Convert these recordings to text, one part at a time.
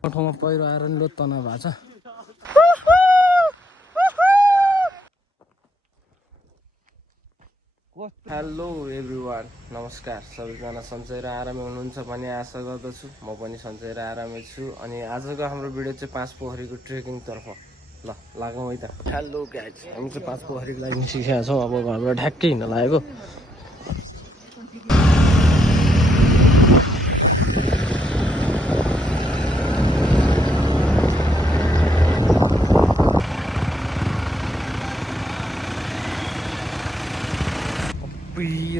ठाउँमा पहिरो आएर नि लोत तनाव भएको छ। हेलो एभ्रिवान, नमस्कार सबैजना। सन्चै र आरामै हुनुहुन्छ भन्ने आशा गर्दछु। म पनि सन्चै र आरामै छु। अनि आजको हाम्रो भिडियो चाहिँ पाँच पोखरीको ट्रेकिङतर्फ। ल लागौँ है त। हेलो गाइज, हामी चाहिँ पाँच पोखरीको लागि निस्किसकेका छौँ। अब घरबाट ठ्याक्कै हिँड्न लागेको।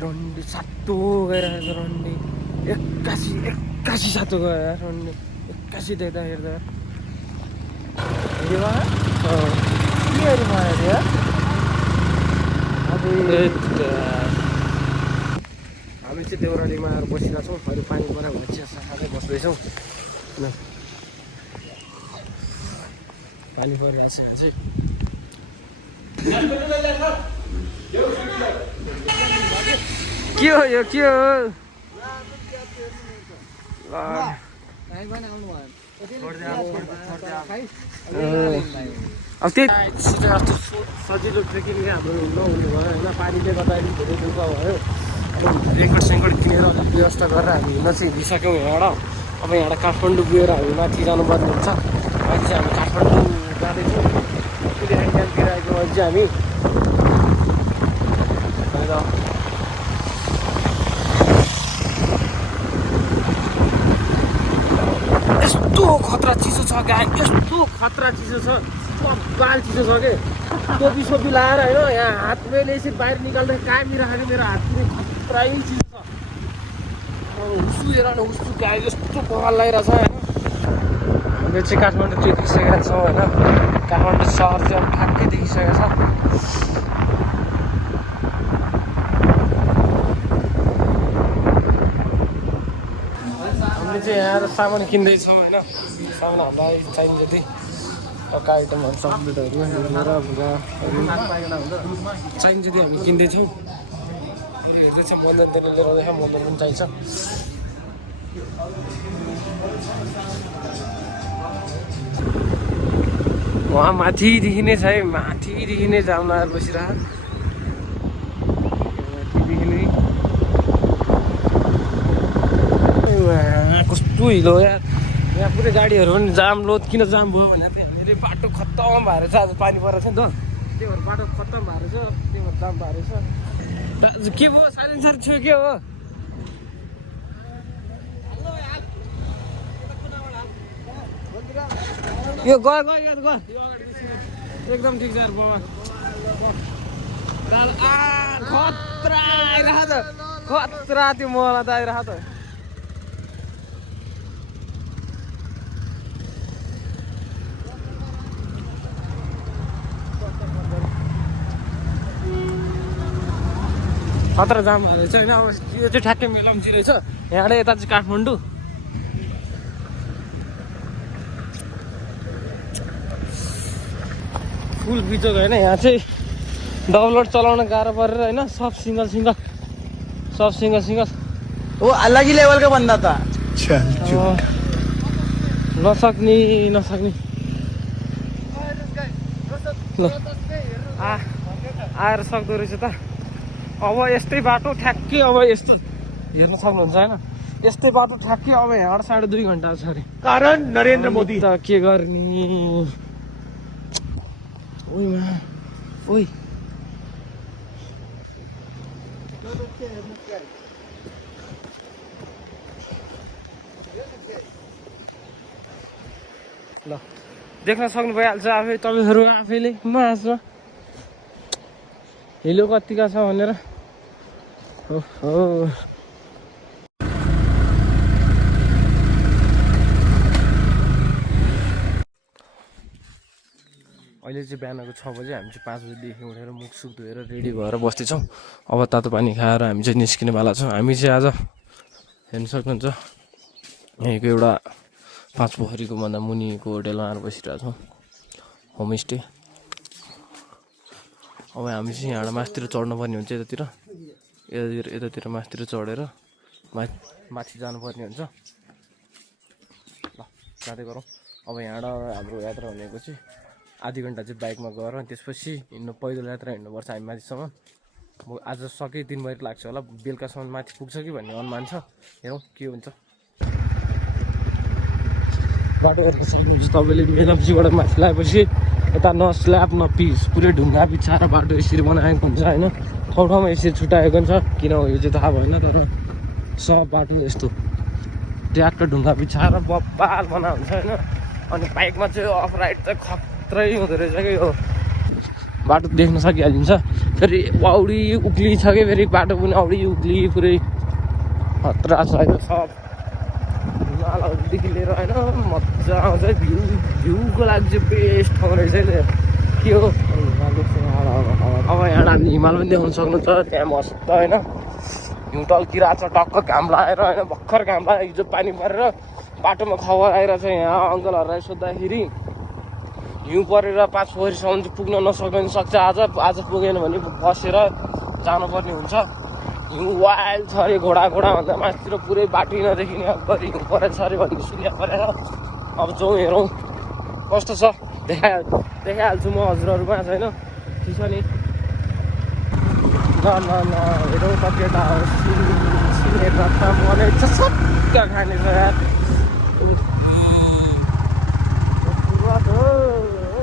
रन्डी सातो गइरहेको रन्डी एक्कासी सातो गयो रन्डी एक्कासी देख्दा हेर्दा हामी चाहिँ देउरालीमा आएर बसिरहेको छौँ। अहिले पानी परेर भन्छ साथै बस्दैछौँ। पानी परिरहेको छ यहाँ चाहिँ। के हो यो, के हो? अब त्यही जस्तो सजिलो ट्रेकिङ चाहिँ हाम्रो नहुने भयो होइन। पानीले गर्दाखेरि धेरै दुःख भयो। अब रेकर्ड सेकर्ड किनेर अलिक व्यवस्था गरेर हामी हिँड्न चाहिँ हिँडिसक्यौँ यहाँबाट। अब यहाँबाट काठमाडौँ गएर हामी माथि जानुपर्ने हुन्छ। अहिले चाहिँ हामी काठमाडौँ जाँदैछौँ। अहिले एन्डियानतिर आएको अहिले चाहिँ हामी यस्तो खतरा चिसो छ गाई, यस्तो खतरा चिसो छ, बाल चिसो छ के। टोपी सोपी लाएर होइन यहाँ हात मैले यसरी बाहिर निकाल्दा कामी राखेको मेरो हात पनि खतरै चिसो छ। हुसु हेर न, हुसु गाई यस्तो बगाल लगाइरहेछ होइन। हामीले चाहिँ काठमाडौँ चाहिँ देखिसकेका छौँ होइन। काठमाडौँ सहर चाहिँ अब ठ्याक्कै देखिसकेको छ। चाहिँ यहाँ सामान किन्दैछौँ होइन। सामान हामीलाई चाहिने जति टक्का आइटमहरू चक्लेटहरू लिएर चाहिने जति हामी किन्दैछौँ। हेर्दैछ मन्दिरतिर लिएर आउँदैछ, मन्दिर पनि चाहिन्छ। उहाँ माथिदेखि नै छ है, माथिदेखि नै जाउन आएर बसिरहेको। कस्तो हिलो यार, यहाँ पुरै गाडीहरू पनि जाम। लोत किन जाम भयो भने यहाँनिर बाटो खत्तम भएर छ। आज पानी परेको छ नि त, त्यही भएर बाटो खत्तम भएर छ, त्यही भएर जाम भएर छ। के भयो साइलेन्सर थियो के हो? यो गयो एकदम ठिक छ यार। खतरा आइरहेको छ, खतरा त्यो मलाई त आइरहेको त। खतरा जाम भएको रहेछ होइन। अब यो चाहिँ ठ्याक्कै मेलम्ची रहेछ। यहाँबाट यता चाहिँ काठमाडौँ। फुल बिचोक होइन। यहाँ चाहिँ डबल लोड चलाउन गाह्रो परेर होइन। सब सिङ्गल वो अलग ही लेवल का बंदा था। नसक्ने ल आएर सक्दो रहेछ त। अब यस्तै बाटो ठ्याक्कै अब यस्तो हेर्न सक्नुहुन्छ होइन। यस्तै बाटो ठ्याक्कै अब यहाँबाट 2.5 घन्टा छ अरे। कारण नरेन्द्र मोदी त के गर्ने। ओइ ल देख्न सक्नु भइहाल्छ आफै तपाईँहरू आफैले माझमा हिलो कतिका छ भनेर। ओहो अहिले चाहिँ बिहानको 6 बजे। हामी चाहिँ 5 बजेदेखि उठेर मुखसुख धोएर रेडी भएर बस्दैछौँ। अब तातो पानी खाएर हामी चाहिँ निस्किने वाला छौँ। हामी चाहिँ आज हेर्न सक्नुहुन्छ यहीँको एउटा पाँच पोखरीको भन्दा मुनिको होटेलमा आएर बसिरहेको छौँ, होमस्टे। अब हामी चाहिँ यहाँबाट माथितिर चढ्नुपर्ने हुन्छ। यतातिर माथितिर चढेर माथि जानुपर्ने हुन्छ। ल जाँदै गरौँ। अब यहाँबाट हाम्रो यात्रा भनेको चाहिँ आधी घन्टा चाहिँ बाइकमा गएर त्यसपछि हिँड्नु पैदल यात्रा हिँड्नुपर्छ हामी माथिसम्म। म आज सके दिनभरि लाग्छ होला, बेलुकासम्म माथि पुग्छ कि भन्ने अनुमान छ। हेरौँ के हुन्छ। बाटो हेर्नुहोस् तपाईँले मेलम्चीबाट माथि लगाएपछि यता न स्ल्याब न पिच पुरै ढुङ्गा बिछाएर बाटो यसरी बनाएको हुन्छ होइन। ठाउँ ठाउँमा यसरी छुट्याएको हुन्छ, किन हो यो चाहिँ थाहा भएन, तर सब बाटो यस्तो ट्याक्क ढुङ्गा बिछाएर बब्बाल बना हुन्छ होइन। अनि बाइकमा चाहिँ अफ राइड चाहिँ खत्रै हुँदो रहेछ कि यो बाटो देख्न सकिहालिन्छ। फेरि औडी उक्ली छ कि फेरि बाटो पनि औडी उक्ली पुरै खतरा छ होइन। सब हिमालहरूदेखि लिएर होइन मजा आउँछ। भ्यूको लागि चाहिँ बेस्ट ठाउँ रहेछ नि के हो। अब यहाँ हामी हिमाल पनि देखाउनु सक्नुहुन्छ, त्यहाँ मस्त होइन। हिउँ टल्किरहेको छ टक्क घाम लगाएर होइन, भर्खर घाम लाग्यो हिजो पानी परेर बाटोमा खबर आइरहेछ। यहाँ अङ्कलहरूलाई सोद्धाखेरि हिउँ परेर 5 पोखरीसम्म चाहिँ पुग्न नसक्नु सक्छ, आज पुगेन भने बसेर जानुपर्ने हुन्छ। हिउँ वाइल्ड छ अरे, घोडा भन्दा माथितिर पुरै बाटो नदेखिने अगाडि हिउँ परेको छ अरे भन्ने सुनिया परेर। अब जाउँ हेरौँ कस्तो छ, देखाइहाल्छु म हजुरहरूमा छैन ठिक छ नि। न हेरौँ त केटा हो सिनेर बनाइछ सक्का खाने छ यार।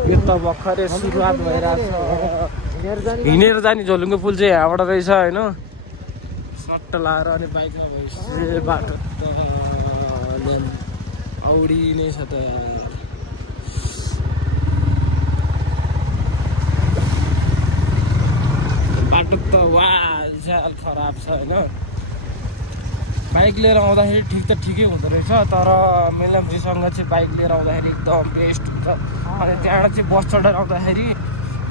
यो त भर्खरै सुरुवात भइरहेको छ। हिँडेर जाने झोलुङको पुल चाहिँ यहाँबाट रहेछ होइन। सट्ट लाएर अनि बाइकमा भइसक्यो बाटो त औडी नै छ त यार। बाटो त वाल खराब छ होइन। बाइक लिएर आउँदाखेरि ठिक त ठिकै हुँदो रहेछ, तर मेलम्चीसँग चाहिँ बाइक लिएर आउँदाखेरि एकदम बेस्ट हुन्छ। अनि त्यहाँबाट चाहिँ बस चढेर आउँदाखेरि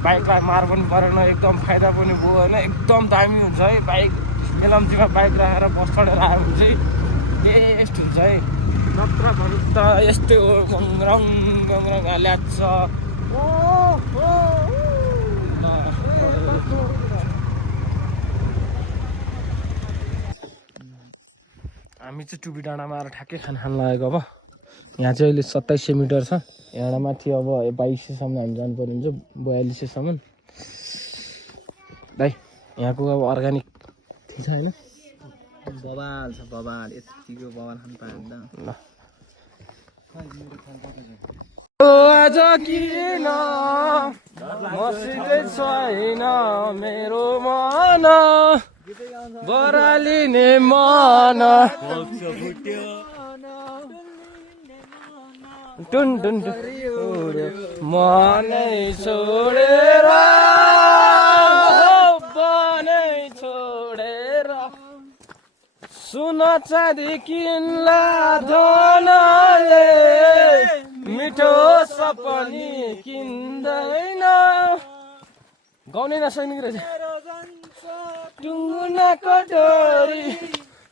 बाइकलाई मार पनि परेन, एकदम फाइदा पनि भयो होइन। एकदम दामी हुन्छ है बाइक। मेलम्चीमा बाइक राखेर बस चढेर आयो भने चाहिँ बेस्ट हुन्छ है। नत्र भने त यस्तो गङरङ हाल्याच्छ। हामी चाहिँ टुबी डाँडामा आएर ठ्याक्कै खाना खान लागेको। अब यहाँ चाहिँ अहिले 2700 मिटर छ, यहाँबाट माथि अब 2200सम्म हामी जानुपर्ने हुन्छ, 4200सम्म। दाइ यहाँको अब अर्ग्यानिक ठिक छ होइन। बवाल छ बवाल, यतिको बवाल खान पाएन ल आज किन मसितै छैन मेरो मन बरालिने मन टुन टुन मनै छोडेर बनै छोडेर सुन चाँदी किन्ला धनले मिठो सपनी किन्दैन। गाउने नसक्ने रहेछ। टुङ्गुनाको डोरी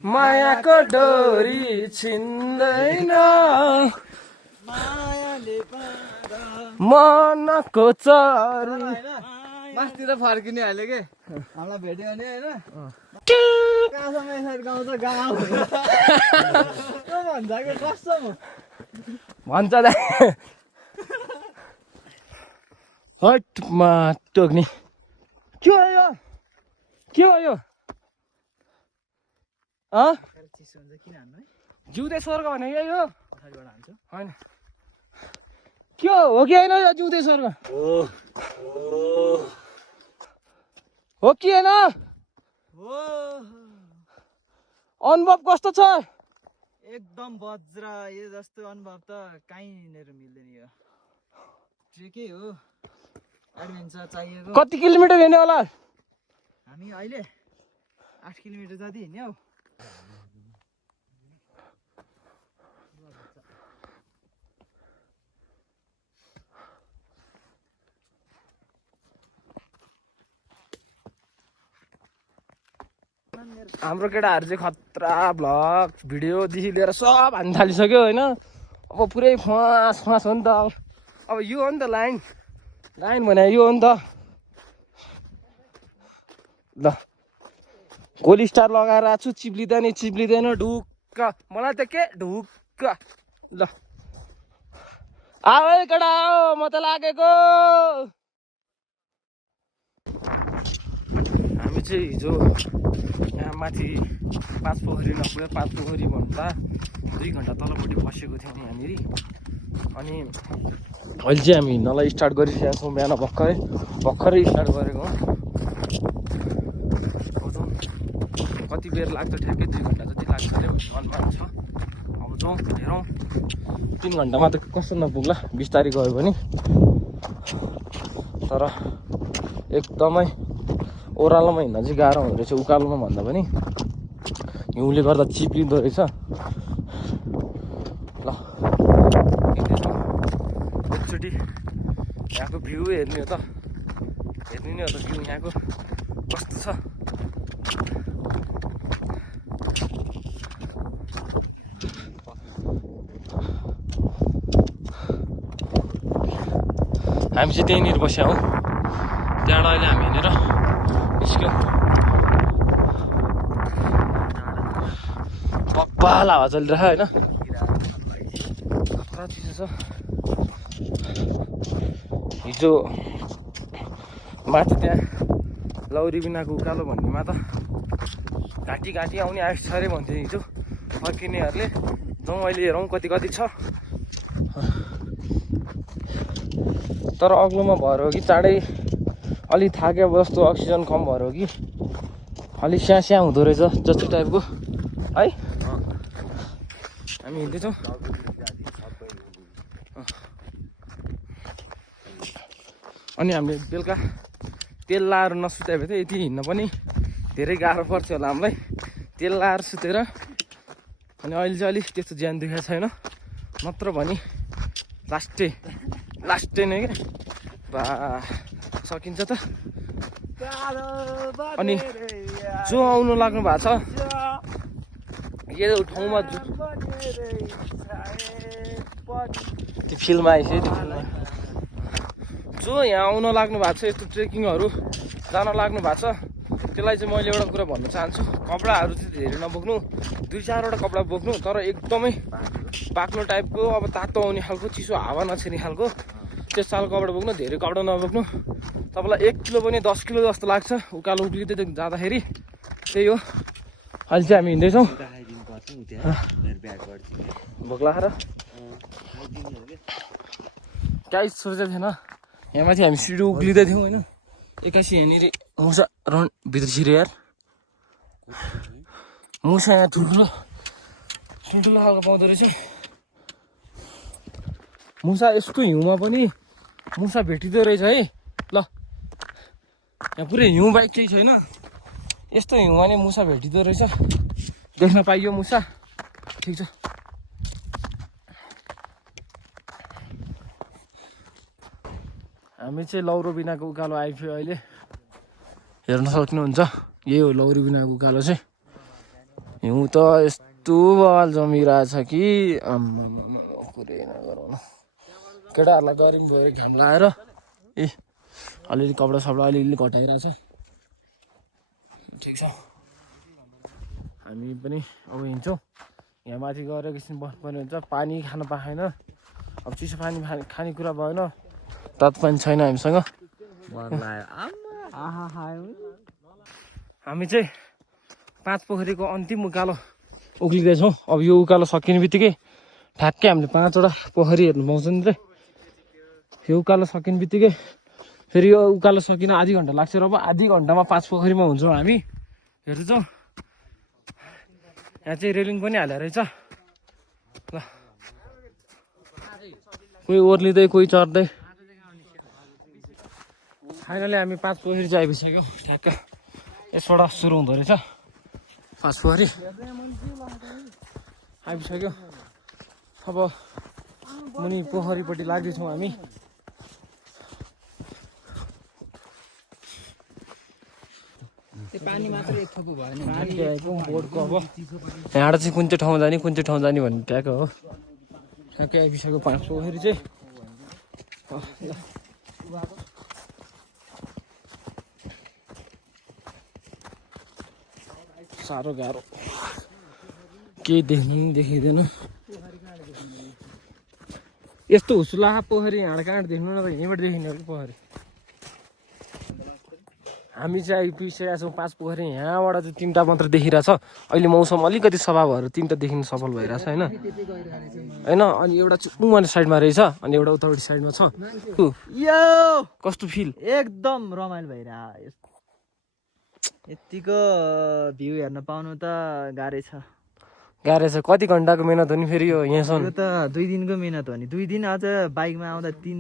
मायाको डोरी छिन्दैन, मनको चरी मासतिर फर्किने हाल्यो के हामीलाई भेट्यो भने होइन। कहाँसम्म यसरी गाउँछ गाउँ भन्छ कि कसम भन्छ दाइ हटमा टोक्ने। के हो यो चिसो हुन्छ किन हान्नु है, जिउँदै स्वर्ग भनेको यो पछाडिबाट हान्छु होइन। के हो कि होइन यो जिउँदै स्वर्ग हो कि होइन? अनुभव कस्तो छ? एकदम वज्र यो जस्तो अनुभव त कहीँनिर मिल्दैन। यो ठिकै हो, एडभेन्चर चाहिएको। कति किलोमिटर हिँड्यो होला? हामी अहिले 8 किलोमिटर जति हिँड्यौ। हाम्रो केटाहरू चाहिँ खतरा भ्लग भिडियोदेखि लिएर सब हान्न थालिसक्यो होइन। अब पुरै फाँस हो नि त। अब यो हो नि त लाइन भने यो हो नि त। ल गोली स्टार लगाएर आएको छु, चिप्लिँदैन ढुक्क। मलाई त के ढुक्क। ल आओ है केटा आओ म त लागेको। हामी चाहिँ हिजो यहाँ माथि 5 पोखरी नपुगे 5 पोखरी भन्दा 2 घन्टा तलपट्टि बसेको थियौँ यहाँनिर। अनि अहिले चाहिँ हामी हिँड्नलाई स्टार्ट गरिसकेका छौँ। बिहान भर्खरै स्टार्ट गरेको हो। कति बेर लाग्छ ठ्याक्कै 2 घन्टा जति लाग्छ अरे अनुमान छ। अब जाउँ हेरौँ 3 घन्टामा त कस्तो नपुग्ला बिस्तारै गयो भने। तर एकदमै ओह्रालोमा हिँड्न चाहिँ गाह्रो हुँदो रहेछ उकालोमा भन्दा पनि। हिउँले गर्दा चिप्लिँदो रहेछ। ल एकचोटि यहाँको भ्यू हेर्ने हो त भ्यू यहाँको कस्तो छ। हामी चाहिँ त्यहीँनिर बस्या हौ। त्यहाँबाट अहिले हामी हिँडेर निस्क्यौँ। बब्बाल हावा चलिरहेछ होइन। खतरा चिसो छ। हिजो माथि त्यहाँ लौरी बिनाको उकालो भन्नेमा त घाँटी आउने आइस छ अरे भन्थ्यो हिजो फर्किनेहरूले। जाउँ अहिले हेरौँ कति छ। तर अग्लोमा भएर हो कि चाँडै अलि थाके जस्तो अक्सिजन कम भएर हो कि अलि स्यास्या हुँदो रहेछ जस्तो टाइपको है। हामी हिँड्दैछौँ। अनि हामीले बेलुका तेल लाएर नसुत्या भए त यति हिँड्न पनि धेरै गाह्रो पर्थ्यो होला हामीलाई। तेल लाएर सुतेर अनि अहिले चाहिँ अलिक त्यस्तो ज्यान दुखेको छैन। नत्र भने लास्टै नै क्या बा सकिन्छ त। अनि जो आउनु लाग्नु भएको छ यो ठाउँमा त्यो फिल्ममा आइसक्यो। त्यो फिल्ममा जो यहाँ आउन लाग्नु भएको छ यस्तो ट्रेकिङहरू जान लाग्नु भएको छ त्यसलाई चाहिँ मैले एउटा कुरा भन्न चाहन्छु। कपडाहरू चाहिँ धेरै नबोक्नु। 2-4वटा कपडा बोक्नु तर एकदमै बाक्लो टाइपको अब तातो आउने खालको चिसो हावा नछिर्ने खालको त्यस खालको कपडा बोक्नु। धेरै कपडा नबोक्नु। तपाईँलाई 1 किलो पनि 10 किलो जस्तो लाग्छ उकालो उक्लिँदै जाँदाखेरि। त्यही हो। अहिले चाहिँ हामी हिँड्दैछौँ। भोक लागेर केही सोचेको थिएन। यहाँ माथि हामी सिडी उक्लिँदै थियौँ होइन। एक्कासी यहाँनिर मुसा राउन्ड भित्र छिर्यो यार। मुसा यहाँ ठुल्ठुलो खालको पाउँदो रहेछ। मुसा यस्तो हिउँमा पनि मुसा भेटिँदो रहेछ है। ल यहाँ पुरै हिउँ बाइक केही छैन। यस्तो हिउँमा नि मुसा भेटिँदो रहेछ। देख्न पाइयो मुसा। ठिक छ। हामी चाहिँ लौरो बिनाको उकालो आइपुग्यो अहिले। हेर्न सक्नुहुन्छ यही हो लौरो बिनाको उकालो चाहिँ। हिउँ त यस्तो बवाल जमिरहेछ कि कुरै नगरौँ न। केटाहरूलाई गरिम भयो घाम लगाएर अलिअलि कपडा सपडा अलिअलि घटाइरहेछ। ठिक छ। हामी पनि अब हिँड्छौँ। यहाँ माथि गएर एकछिन बस्नुपर्ने हुन्छ। पानी खान पाएन। अब चिसो पानी खानेकुरा भएन। तत पनि छैन हामीसँग। हामी चाहिँ 5 पोखरीको अन्तिम उकालो उक्लिँदैछौँ। अब यो उकालो सकिने बित्तिकै ठ्याक्कै हामीले 5वटा पोखरी हेर्नु पाउँछ नि त। यो उकालो सकिने बित्तिकै फेरि यो उकालो सकिन आधी घन्टा लाग्छ। र अब आधी घन्टामा 5 पोखरीमा हुन्छौँ हामी। हेर्दैछौँ यहाँ चाहिँ रेलिङ पनि हालेर रहेछ। ल कोही ओर्लिँदै कोही चढ्दै। फाइनली हामी 5 पोखरी चाहिँ आइपुगिसक्यो। ठ्याक्क यसबाट सुरु हुँदो रहेछ 5 पोखरी आइपुगिसक्यो। अब मुनि पोखरीपट्टि लाग्दैछौँ हामी। पानी मात्र एक थोपो भएन। बोर्डको अब यहाँबाट चाहिँ कुन चाहिँ ठाउँ जाने भन्ने ट्याग हो। ठ्याक्कै आइपुगिसक्यो 5 पोखरी चाहिँ। साह्रो गाह्रो केही देख्नु पनि देखिँदैन। यस्तो हुसुलाहा पोखरी हाँडकाँड देख्नु न त यहीँबाट देखिने हो कि पोखरी हामी चाहिँ आइपुगिसकेका छौँ 5 पोखरी यहाँबाट चाहिँ 3टा मात्र देखिरहेछ अहिले मौसम अलिकति सफा भएर 3टा देखिन सफल भइरहेछ होइन होइन अनि एउटा चाहिँ उमाने साइडमा रहेछ अनि एउटा उतापट्टि साइडमा छ यो कस्तो फिल एकदम रमाइलो भइरहेको यतिको भ्यू हेर्न पाउनु त गाह्रै छ गाह्रो छ कति घन्टाको मेहनत हो नि फेरि यो यहाँसम्म यो त 2 दिनको मेहनत हो नि 2 दिन अझ बाइकमा आउँदा 3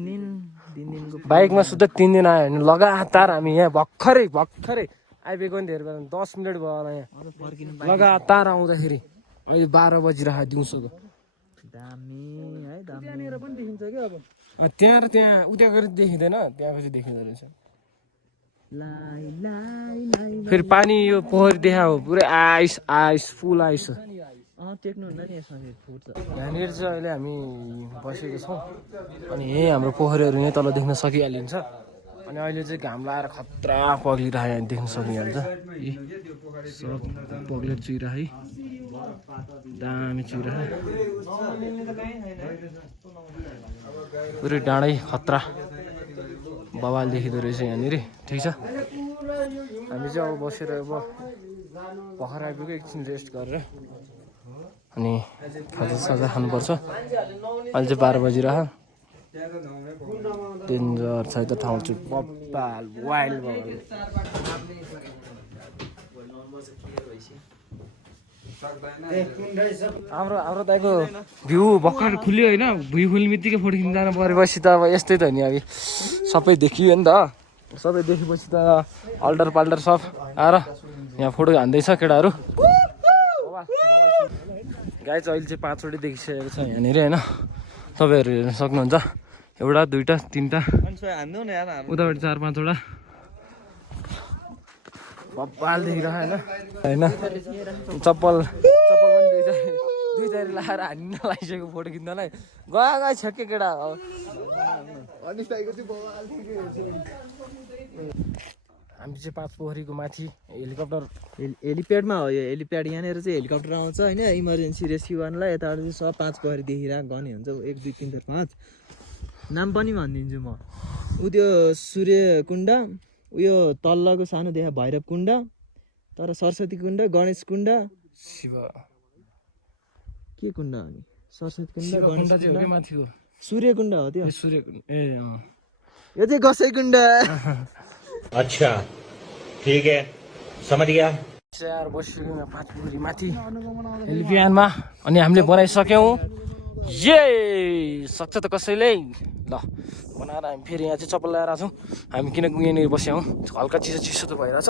दिनको बाइकमा सुत्दा 3 दिन आयो भने लगातार हामी यहाँ भर्खरै आइपुगेको नि धेरै बेला 10 मिनट भयो होला यहाँ लगातार आउँदाखेरि अहिले 12 बजिरहेको दिउँसोको दामी है दामी त्यहाँनिर पनि देखिन्छ के अब त्यहाँ र त्यहाँ उता गरी देखिँदैन त्यहाँको चाहिँ देखिँदो रहेछ फेरि पानी यो पोखरी देखा हो पुरै आइस फुल आइस टेक्नु हुन्न नि यसमा फुट्छ यहाँनिर चाहिँ अहिले हामी बसेको छौँ अनि यहीँ हाम्रो पोखरीहरू यहीँ तल देख्न सकिहालिन्छ अनि अहिले चाहिँ घाम लगाएर खतरा पग्लिरहेको यहाँ देख्न सकिहाल्छ सब पग्लेर चुइरहे दामी चुइरहे पुरै डाँडै खतरा बवाल देखिँदो रहेछ यहाँनिर ठिक छ हामी चाहिँ अब बसेर अब पोखरा आइपुग्यो एकछिन रेस्ट गरेर अनि खाजासाजा खानुपर्छ अहिले चाहिँ 12 बजिरह डेन्जर छ त ठाउँ चाहिँ बब्बाल वाइल्ड बब्बाल हाम्रो दाइको भ्यू भर्खर खुल्यो होइन भ्यू खुल्ने बित्तिकै फोटो खिच्न जानु परेपछि त अब यस्तै त नि अब सबै देखियो नि त सबै देखेपछि त अल्टर पाल्टर सब आएर यहाँ फोटो हान्दैछ केटाहरू गाई चाहिँ अहिले चाहिँ 5 वटै देखिसकेको छ यहाँनिर होइन तपाईँहरू हेर्न सक्नुहुन्छ एउटा 2टा 3टा उतापट्टि 4-5 वटा बब्बाल देखिरहेको होइन चप्पल पनि 2-4 लगाएर हान्न लगाइसकेको फोटो खिच्नलाई गयो छेक्के केटा हामी चाहिँ 5 पोखरीको माथि हेलिकप्टर हेलिप्याडमा हो यो हेलिप्याड यहाँनिर चाहिँ हेलिकप्टर आउँछ होइन इमर्जेन्सी रेस्क्यु गर्नलाई यताबाट चाहिँ सब 5 पोखरी देखिरहेको गने हुन्छ 1 2 3 4 5 नाम पनि भनिदिन्छु म ऊ त्यो सूर्य कुण्ड उयो तल्लोको सानो देखा भैरव कुण्ड तर सरस्वती कुण्ड गणेश कुण्ड शिव के कुण्ड हो नि सरस्वती कुण्ड गणेश कुण्ड माथि हो सूर्य कुण्ड हो त्यो सूर्य कुण्ड ए यो चाहिँ गसै कुण्ड अच्छा ठीक है समझ गया यार बसिसक्यौँ 5 पोखरी माथि हेलिप्याडमा अनि हामीले बनाइसक्यौँ ये सक्छ त कसैले ल बनाएर हामी फेरि यहाँ चाहिँ चप्पल ल्याएर छौँ हामी किन यहाँनिर बस्यौँ हल्का चिसो त भइरहेछ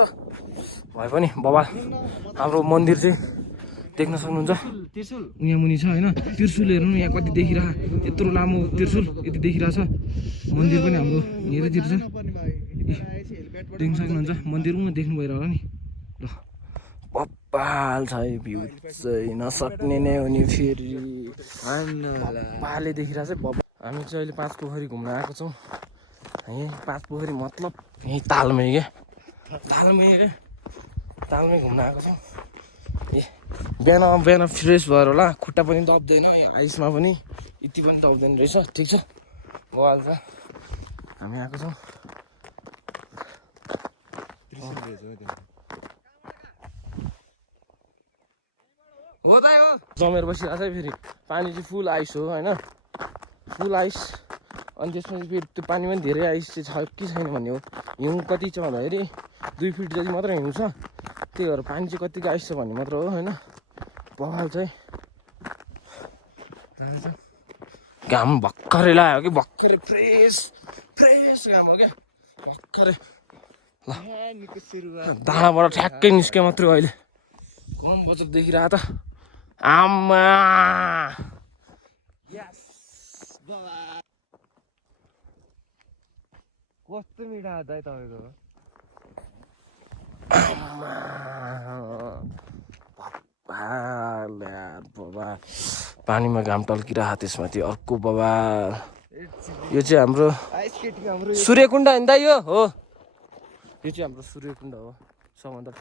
भए पनि बबाल हाम्रो मन्दिर चाहिँ देख्न सक्नुहुन्छ यहाँ मुनि छ होइन त्रिशुल हेर्नु यहाँ कति देखिरह यत्रो लामो त्रिशुल यति देखिरहेछ मन्दिर पनि हाम्रो यहाँतिर छ देख्न सक्नुहुन्छ मन्दिर पनि देख्नु भइरह नि ल बब्बाल छ है भ्यू चाहिँ नसक्ने नै हो नि फेरि बब्बाले देखिरहेछ हामी चाहिँ अहिले 5 पोखरी घुम्न आएको छौँ यहीँ 5 पोखरी मतलब यहीँ तालमै घुम्न आएको छौँ ए बिहान फ्रेस भएर होला खुट्टा पनि दब्दैन आइसमा पनि यति पनि दब्दैन रहेछ ठिक छ बवाल छ हामी आएको छौँ हो त हो जमेर बसिरहेको छ फेरि पानी चाहिँ फुल आइस हो होइन फुल आइस अनि त्यसमा चाहिँ फेरि त्यो पानी पनि धेरै आइस चाहिँ छ कि छैन भन्ने हो हिउँ कति छ भन्दाखेरि 2 फिट जति मात्र हिउँ छ त्यही भएर पानी चाहिँ कतिको आइस छ भन्ने मात्र हो होइन बवाल चाहिँ घाम भर्खरै लाग्यो कि भर्खरै फ्रेस घाम हो क्या भर्खरै ल डाँडाबाट ठ्याक्कै निस्क्यो मात्रै अहिले कम बजेट देखिरहेको त आमा कस्तो मिठा दाइ तपाईँको पानीमा घाम टल्किरहेको त्यसमाथि अर्को बबाल यो चाहिँ हाम्रो सूर्यकुण्ड होइन दाइ यो हो यो चाहिँ हाम्रो सूर्यकुण्ड हो सबभन्दा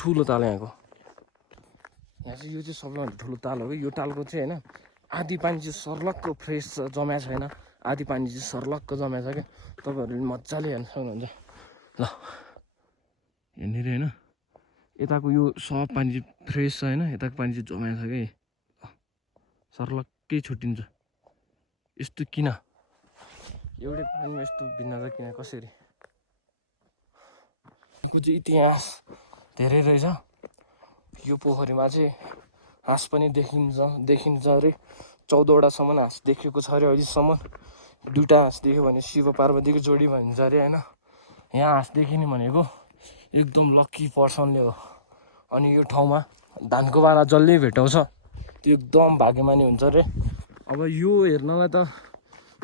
ठुलो ताल यहाँको यहाँ चाहिँ यो चाहिँ सबैभन्दा ठुलो ताल हो कि यो तालको चाहिँ होइन आधी पानी चाहिँ सर्लक्क फ्रेस छ, जम्या छैन। आधी पानी चाहिँ सर्लक्क जम्या छ क्या। तपाईँहरूले मजाले हेर्न सक्नुहुन्छ। ल यहाँनिर होइन, यताको यो सब पानी चाहिँ फ्रेस छ होइन, यताको पानी चाहिँ जम्या छ कि सर्लक्कै छुट्टिन्छ। यस्तो किन एउटै पानीमा यस्तो भिन्नता किन, कसरी? को चाहिँ इतिहास धेरै रहेछ। यो पोखरीमा चाहिँ हाँस पनि देखिन्छ अरे। 14वटासम्म हाँस देखेको छ अरे अहिलेसम्म। 2टा हाँस देख्यो भने शिव पार्वतीको जोडी भनिन्छ अरे होइन। यहाँ हाँस देखिने भनेको एकदम लक्की पर्सनले हो। अनि यो ठाउँमा धानको बाला जसले भेटाउँछ त्यो एकदम भाग्यमानी हुन्छ अरे। अब यो हेर्नलाई त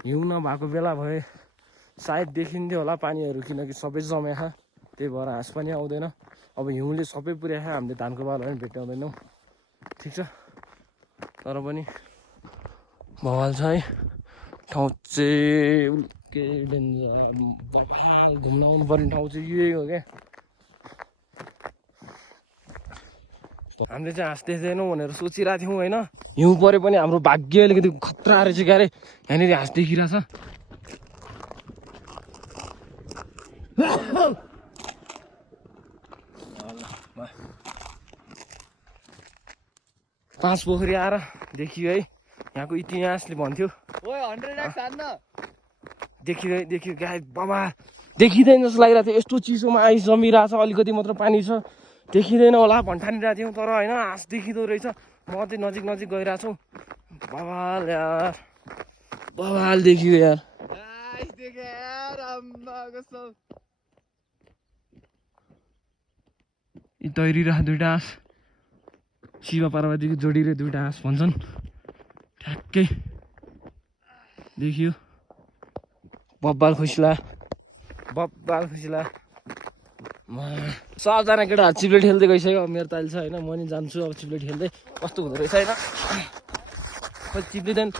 हिउँ नभएको बेला भए सायद देखिन्थ्यो होला पानीहरू, किनकि सबै जमेखा, त्यही भएर हाँस पनि आउँदैन। अब हिउँले सबै पुर्याएछ, हामीले धानको बाला पनि भेटाउँदैनौँ। ठिक छ, तर पनि भवाल छ है ठाउँ चाहिँ। के डेन्जर बबाल घुम्न आउनु पर्ने ठाउँ चाहिँ यही हो क्या। हामीले चाहिँ हाँस देख्दैनौँ भनेर सोचिरहेको थियौँ होइन। हिउँ परे पनि हाम्रो भाग्य अलिकति खतरा रहेछ क्यारे, यहाँनिर हाँस देखिरहेछ। पाँच पोखरी आएर देखियो है, यहाँको इतिहासले भन्थ्यो। देखियो गाई बाबा, देखिँदैन जस्तो लागिरहेको थियो। यस्तो चिसोमा आइस जमिरहेछ, अलिकति मात्र पानी छ, देखिँदैन होला भन्ठानिरहेको थियौँ। तर होइन, हाँस देखिँदो रहेछ। म चाहिँ नजिक गइरहेको छु। बवाल यार, बवाल देखियो यार। यी तैरिरहेको 2टा हाँस, शिव पार्वतीको जोडीले 2टा हाँस भन्छन्। ठ्याक्कै देखियो। बब्बाल खुसीला। सबजना केटाहरू चिप्लेट खेल्दै गइसक्यो। मेरो ताल छ होइन, म नि जान्छु अब चिप्लेट खेल्दै। कस्तो हुँदो रहेछ होइन, खोइ चिप्लिँदैन।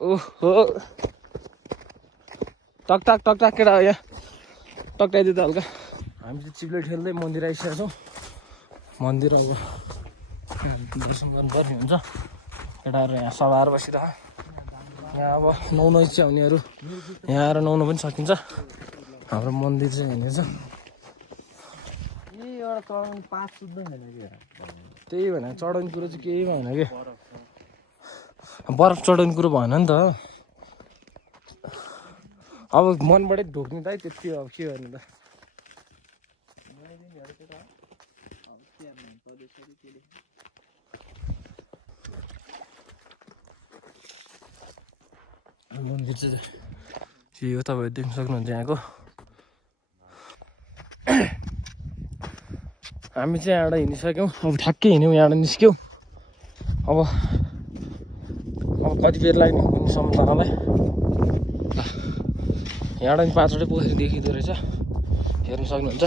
ओहो टकटक केटा हो यहाँ, टक्टाइदियो त हल्का। हामी चाहिँ चिप्लेट खेल्दै मन्दिर आइसकेका छौँ। मन्दिर अब दर्शन गर्नुपर्ने हुन्छ। केटाहरू यहाँ सभाएर बसिरह। यहाँ अब नुहाउन इच्छा हुनेहरू यहाँ आएर नुहाउन पनि सकिन्छ। हाम्रो मन्दिर चाहिँ हेर्ने छ। त्यही भनेर चढाउने कुरो चाहिँ केही भएन कि, बरफ चढाउने कुरो भएन नि त। अब मनबाटै ढोक्ने त है, त्यति हो। अब के गर्ने त। मन्दिर चाहिँ यो तपाईँहरू देख्न सक्नुहुन्छ यहाँको। हामी चाहिँ यहाँबाट हिँडिसक्यौँ। अब ठ्याक्कै हिँड्यौँ, यहाँबाट निस्क्यौँ। अब कति बेर लाग्ने हुनेसम्म जानलाई। यहाँबाट पनि 5वटै पोखरी देखिँदो रहेछ, हेर्नु सक्नुहुन्छ।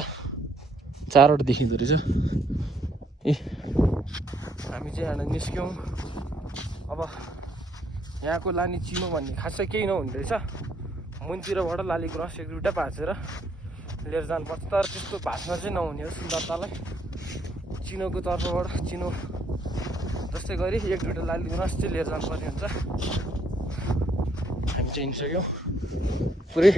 4वटा देखिँदो रहेछ। ए हामी चाहिँ यहाँबाट निस्क्यौँ। अब यहाँको लाने चिनो भन्ने खासै केही नहुने रहेछ। मुनतिरबाट लाली क्रस 1-2वटा भाँचेर लिएर जानुपर्छ। तर त्यस्तो भाँच्न चाहिँ नहुने हो सुन्दरतालाई। चिनोको तर्फबाट चिनो जस्तै गरी 1-2वटा लाली क्रस चाहिँ लिएर जानुपर्ने हुन्छ। हामी चाहिँ हिँडिसक्यौँ, पुरै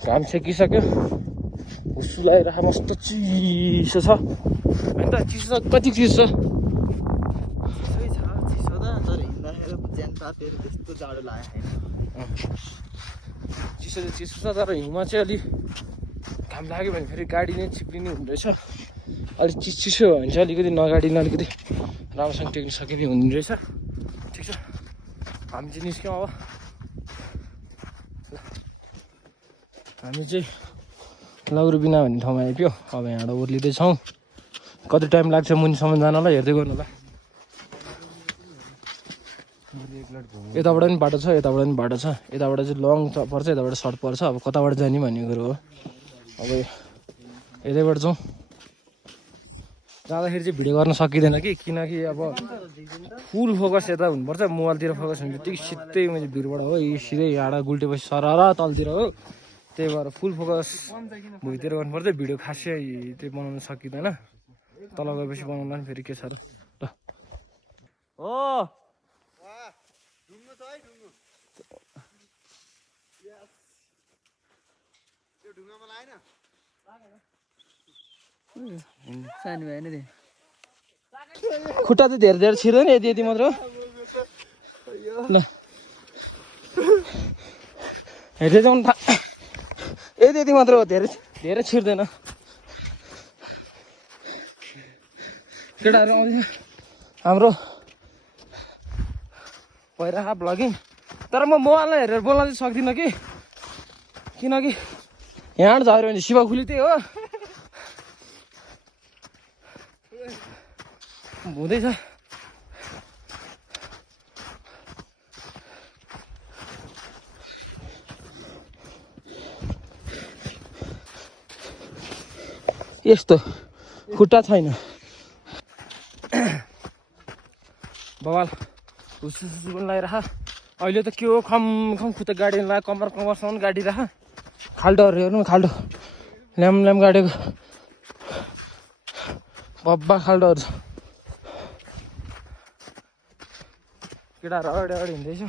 घाम सेकिसक्यो। हुस्सु लगाइरहेको मस्तो चिसो छ होइन त। चिसो छ, कति चिसो छ? चिसो चाहिँ चिसो छ, तर हिउँमा चाहिँ अलिक घाम लाग्यो भने फेरि गाडी नै चिप्लिने हुँदो रहेछ। अलिक चिसो भयो भने चाहिँ अलिकति नगाडिने, अलिकति राम्रोसँग टेक्न सकेपछि हुने रहेछ। ठिक छ, हामी चाहिँ निस्क्यौँ। अब हामी चाहिँ लौरुबिना भन्ने ठाउँमा आइपुग्यो। अब यहाँबाट ओर्लिँदैछौँ। कति टाइम लाग्छ मुनिसम्म जानलाई हेर्दै गर्नु होला। यताबाट पनि बाटो छ, यताबाट पनि बाटो छ। यताबाट चाहिँ लङ पर्छ, यताबाट सर्ट पर्छ। अब कताबाट जाने भन्ने कुरो हो। अब यतैबाट जाउँ। जाँदाखेरि चाहिँ भिडियो गर्न सकिँदैन कि किनकि अब फुल फोकस यता हुनुपर्छ मोबाइलतिर फोकस हुने बित्तिकै सिधै मैले भिडबाट हो यी सिधै हाडा गुल्टेपछि सरर तलतिर हो त्यही भएर फुल फोकस भुइँतिर गर्नुपर्छ भिडियो खासै त्यो बनाउन सकिँदैन तल गएपछि बनाउला नि फेरि के छ र हो सानो भएन नि खुट्टा चाहिँ धेरै धेरै छिर्दैन यति यति मात्र हो ल हेर्दै जाउँ यति यति मात्र हो धेरै धेरै छिर्दैन केटाहरू आउँछ हाम्रो भइरहेको भ्लगिङ तर म मोबाइललाई हेरेर बोल्न चाहिँ सक्दिनँ कि किनकि यहाँ झऱ्यो भने शिव खुली त्यही हो हुँदैछ यस्तो खुट्टा छैन बवाल हुसुसु पनि लगाइरह अहिले त के हो खम खुट्टा गाडी लाग कमरसम्म गाडी राख खाल्डोहरू हेर्नु खाल्डो ल्याम गाडेको बब्बा खाल्डोहरू छ केटाहरू अगाडि हिँड्दैछ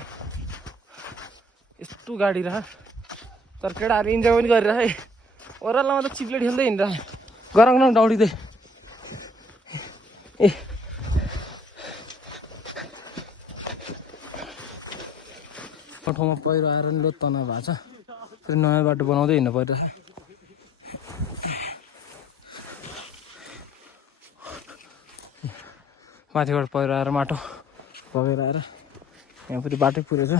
यस्तो गाडी राख तर केटाहरू इन्जोय पनि गरिरह है ओह्रालोमा त चिप्ले ठेल्दै हिँडिरह गराउन दौडिँदै ए ठाउँमा पहिरो आएर नि लोत तनाव भएको छ फेरि नयाँ बाटो बनाउँदै हिँड्नु परिरहेछ माथिबाट पहिरो आएर माटो बगेर आएर यहाँ फेरि बाटै पुरेछ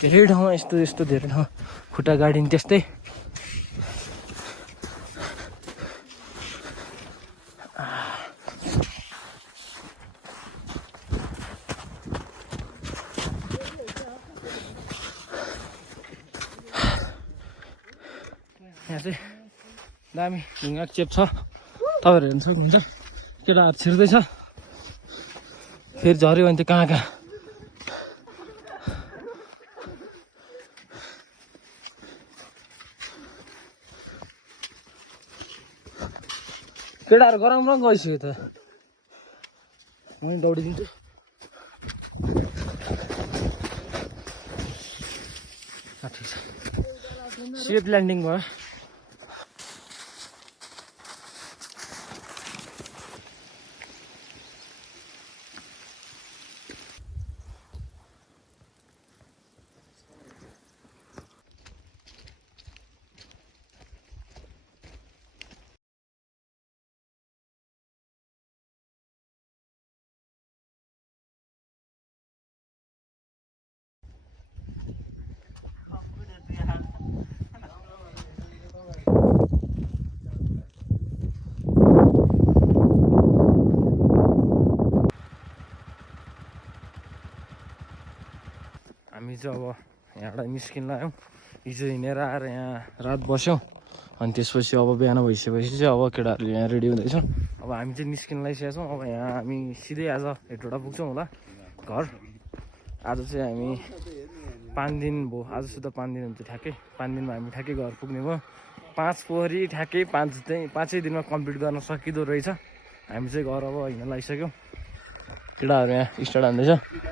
धेरै ठाउँमा यस्तो धेरै ठाउँ खुट्टा गाडी नि त्यस्तै यहाँ चाहिँ दामी ढुङ्गा चेप छ तपाईँहरू हेर्नु सक्नुहुन्छ केटाहरू छिर्दैछ फेरि झऱ्यो भने त कहाँ केटाहरू गराउनु गइसक्यो त म दौडिदिन्छु ठिक छ सेफ ल्यान्डिङ भयो हामी चाहिँ अब यहाँबाट निस्किन लाग्यौँ हिजो हिँडेर आएर यहाँ रात बस्यौँ अनि त्यसपछि अब बिहान भइसकेपछि चाहिँ अब केटाहरू यहाँ रेडी हुँदैछौँ अब हामी चाहिँ निस्किन लागिसकेका छौँ अब यहाँ हामी सिधै आज हेटौँडा पुग्छौँ होला घर आज चाहिँ हामी 5 दिन भयो आजसुध 5 दिन हुन्छ ठ्याक्कै 5 दिनमा हामी ठ्याक्कै घर पुग्ने भयो 5 पोखरी ठ्याक्कै 5 दिनमा कम्प्लिट गर्न सकिँदो रहेछ हामी चाहिँ घर अब हिँड्न लागिसक्यौँ केटाहरू यहाँ स्टार्ट हान्दैछ